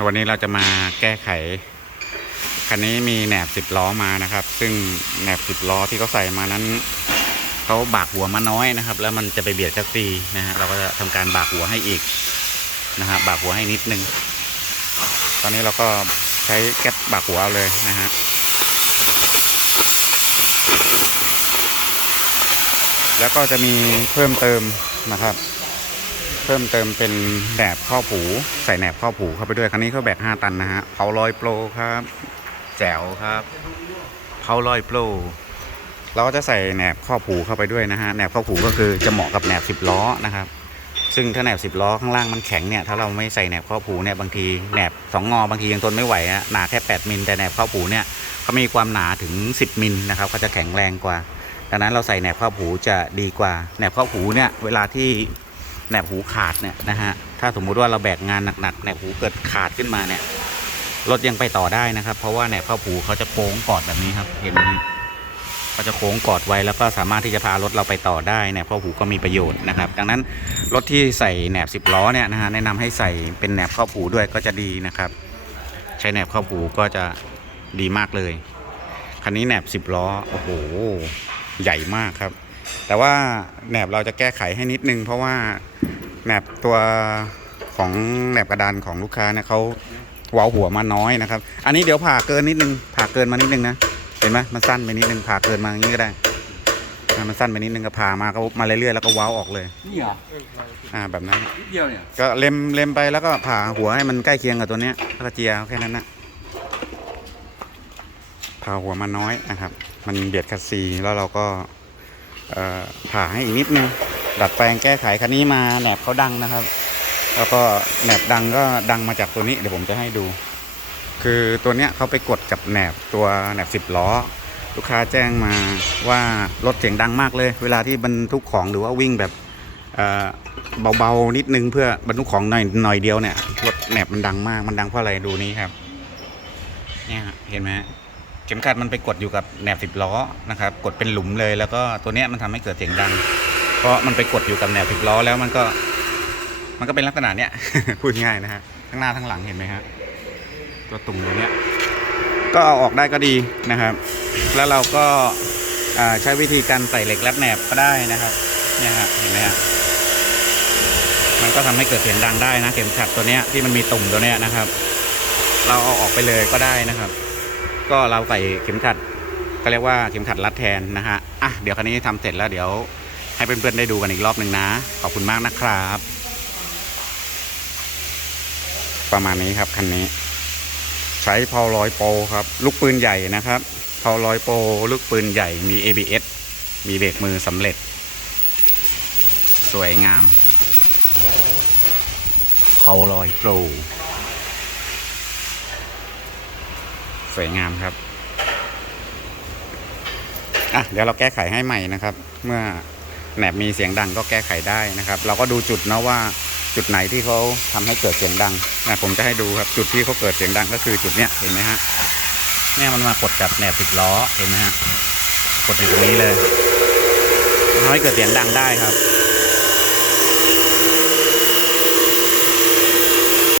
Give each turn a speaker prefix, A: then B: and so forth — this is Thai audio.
A: วันนี้เราจะมาแก้ไข คันนี้มีแหนบสิบล้อมานะครับ ซึ่งแหนบสิบล้อที่เขาใส่มานั้นเขาบากหัวมาน้อยนะครับ แล้วมันจะไปเบียดชักซีนะฮะเราก็จะทำการบากหัวให้อีกนะฮะบากหัวให้นิดนึง ตอนนี้เราก็ใช้แก๊สบากหัวเอาเลยนะฮะแล้วก็จะมีเพิ่มเติมนะครับ เพิ่มเติมเป็นแหนบข้อผูใส่แหนบข้อผูเข้าไปด้วยคันนี้เขาแบก5ตันนะฮะเผาลอยโปรครับ แจ๋วครับเผาลอยโปรเราก็จะใส่แหนบข้อผูเข้าไปด้วยนะฮะแหนบข้อผูก็คือจะเหมาะกับแหนบ10ล้อนะครับ ซึ่งถ้าแหนบ10ล้อข้างล่างมันแข็งเนี่ยถ้าเราไม่ใส่แหนบข้อผูเนี่ยบางทีแหนบสองงอบางทียังทนไม่ไหวอะหนาแค่ 8มิลแต่แหนบข้อผูเนี่ยเขามีความหนาถึง 10มิลนะครับเขาจะแข็งแรงกว่าดังนั้นเราใส่แหนบข้อผูจะดีกว่าแหนบข้อผูเนี่ยเวลาที่ แหนบหูขาดเนี่ยนะฮะถ้าสมมุติว่าเราแบกงานหนักๆแหนบหูเกิดขาดขึ้นมาเนี่ยรถยังไปต่อได้นะครับ เพราะว่าแหนบข้าหูเขาจะโค้งกอดแบบนี้ครับ เห็นไหมเขาจะโค้งกอดไว้แล้วก็สามารถที่จะพารถเราไปต่อได้แหนบข้าหูก็มีประโยชน์นะครับ ดังนั้นรถที่ใส่แหนบสิบล้อเนี่ยนะฮะแนะนำให้ใส่เป็นแหนบข้าหูด้วยก็จะดีนะครับ ใช้แหนบข้าหูก็จะดีมากเลยคันนี้แหนบสิบล้อโอ้โห ใหญ่มากครับ แต่ว่าแหนบเราจะแก้ไขให้นิดนึง เพราะว่าแหนบตัวของแหนบกระดานของลูกค้าเนี่ยเขาเว้าหัวมาน้อยนะครับ อันนี้เดี๋ยวผ่าเกินนิดนึง ผ่าเกินมานิดนึงนะเห็นไหมมันสั้นไปนิดนึงผ่าเกินมาอย่างนี้ก็ได้อ่ามันสั้นไปนิดนึงก็ผ่ามาก็มาเรื่อยๆแล้วก็เว้าออกเลย
B: นี่เหรอ
A: อ่าแบบนั้น
B: นิดเดียวเนี่ย
A: ก็เล็มเล็มไปแล้วก็ผ่าหัวให้มันใกล้เคียงกับตัวเนี้ยแล้วก็เจียแค่นั้นนะผ่าหัวมาน้อยนะครับ มันเบียดคัสซีแล้วเราก็เอ่อ ผ่าให้อีกนิดนึงดัดแปลงแก้ไขคันนี้มาแหนบเขาดังนะครับ แล้วก็แหนบดังก็ดังมาจากตัวนี้เดี๋ยวผมจะให้ดู คือตัวเนี้ยเขาไปกดกับแหนบตัวแหนบสิบล้อ ลูกค้าแจ้งมาว่ารถเสียงดังมากเลย เวลาที่บรรทุกของหรือว่าวิ่งแบบเอ่อเบาๆนิดนึงเพื่อบรรทุกของหน่อยหน่อยเดียวเนี่ยรถแหนบมันดังมากมันดังเพราะอะไรดูนี้ครับ เนี่ยเห็นไหม เข็มขัดมันไปกดอยู่กับแหนบสิบล้อนะครับ กดเป็นหลุมเลยแล้วก็ตัวเนี้ยมันทำให้เกิดเสียงดัง เพราะมันไปกดอยู่กับแหนบสิบล้อแล้วมันก็ มันก็เป็นลักษณะเนี้ยพูดง่ายนะฮะทั้งหน้าทั้งหลังเห็นไหมฮะตัวตุ่มตัวเนี้ยก็เอาออกได้ก็ดีนะครับ แล้วเราก็ใช้วิธีการใส่เหล็กรัดแหนบก็ได้นะครับเนี่ยฮะเห็นไหมฮะมันก็ทำให้เกิดเสียงดังได้นะ เข็มขัดตัวเนี้ยที่มันมีตุ่มตัวเนี้ยนะครับ เราเอาออกไปเลยก็ได้นะครับ ก็เราใส่เข็มขัดก็เรียกว่าเข็มขัดรัดแทนนะฮะอะเดี๋ยวคันนี้ทำเสร็จแล้วเดี๋ยวให้เพื่อนๆได้ดูกันอีกรอบหนึ่งนะ ขอบคุณมากนะครับ ประมาณนี้ครับคันนี้ ใช้พอลอยโปรครับ ลูกปืนใหญ่นะครับพอลอยโปรลูกปืนใหญ่มี ABS มีเบรกมือสำเร็จ สวยงามพอลอยโปร สวยงามครับอะเดี๋ยวเราแก้ไขให้ใหม่นะครับ เมื่อแหนบมีเสียงดังก็แก้ไขได้นะครับ เราก็ดูจุดนะว่าจุดไหนที่เขาทำให้เกิดเสียงดังนะผมจะให้ดูครับจุดที่เขาเกิดเสียงดังก็คือจุดเนี้ยเห็นไหมฮะเนี่ยมันมากดกับแหนบสิบล้อเห็นไหมฮะกดอยู่ตรงนี้เลยทำให้เกิดเสียงดังได้ครับ